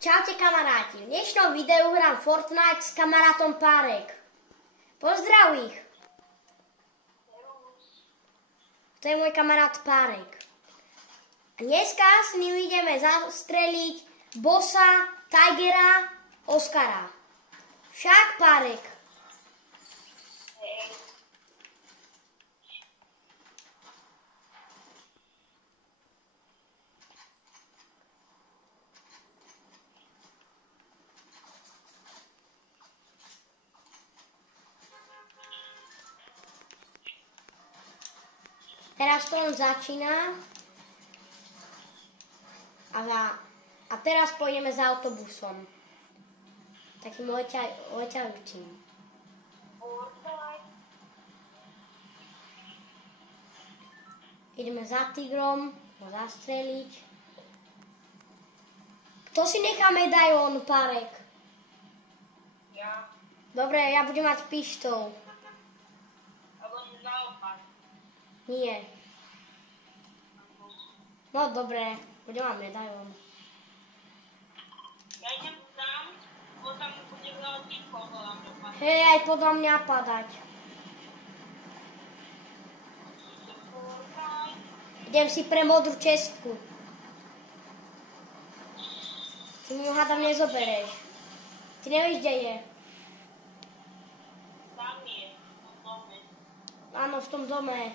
Čaute kamaráti, v dnešnom videu hrám Fortnite s kamarátom Párek. Pozdrav ich. To je môj kamarát Párek. A dneska s ním ideme zastreliť bossa, Tigera, Oskara. Však Párek. Teraz to on začína a teraz pôjdeme za autobusom. Takým leťajúcim. Ideme za tigrom, ho zastreliť. Kto si nechá medailón, Párek? Ja. Dobre, ja budem mať pištol. Alebo naopak. Nie. No dobre, budem mať medailón. Ja idem tam, potom bude veľa týchov volám dopadať. Hej, aj podľa mňa padať. Idem si pre modrú čestku. Ty mi ju hádam nezobereš. Ty nevíš, kde je. Tam je, v tom dome. Áno, v tom dome.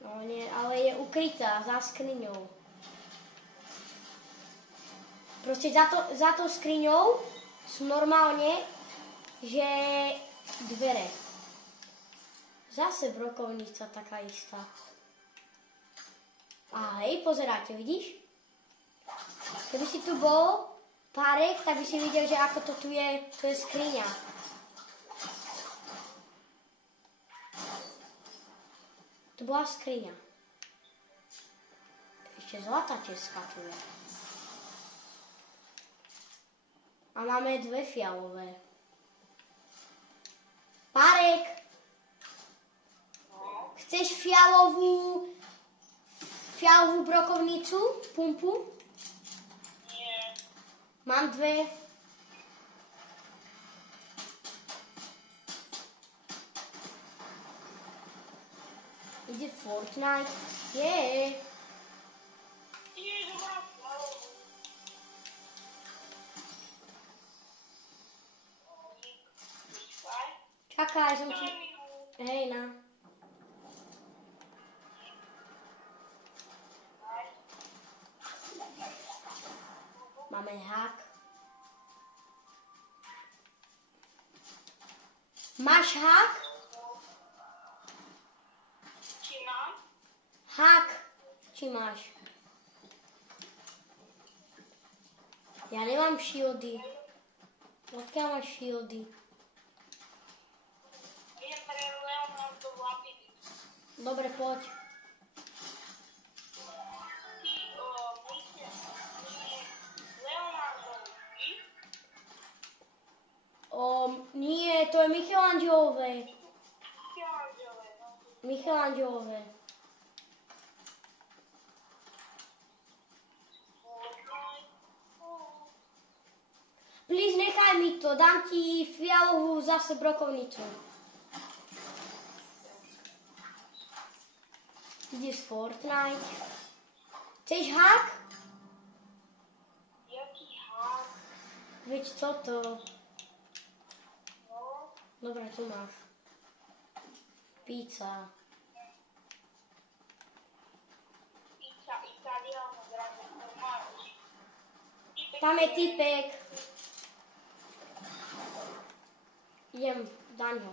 No nie, ale je ukrytá za skriňou. Proste za tou skriňou sú normálne, že dvere. Zase brokovnica taká istá. A hej, pozeráte, vidíš? Keby si tu bol, Párek, tak by si videl, že ako to tu je skriňa. To bola skriňa. Ešte zlatá česká tu je. A máme dve fialové. Párek! Chceš fialovú brokovnicu? Pumpu? Nie. Mám dve. Ide Fortnite. Je. Ježiš, mám hlavu. Čakaj, som ti... Hej, na. Máme hák. Máš hák? Či mám? Hák. Či máš? Ja nemám shieldy. Odkiaľ máš shieldy? Idem pre Leonardovú apicu. Dobre, poď. Nie, to je Michelangelové. Michelangelové. Please, nechaj mi to, dám ti fialovú zase brokovnicu. Ideš Fortnite. Chceš hák? Jaký hák? Veď toto. No, Dobre, tu máš. Pizza. pizza italiano, grande formaggio. Tam je typek. Idem daňho.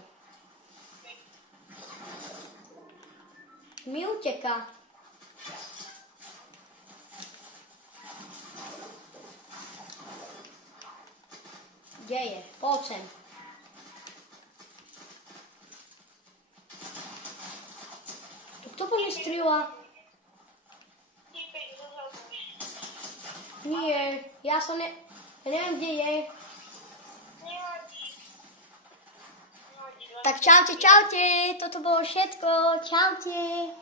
Mi uteká. Kde je? Poď sem. Kto po mne strieľa? Týpek zozadu. Nie, ja neviem, kde je. Nevadí. Tak čaute, čaute, toto bolo všetko, čaute.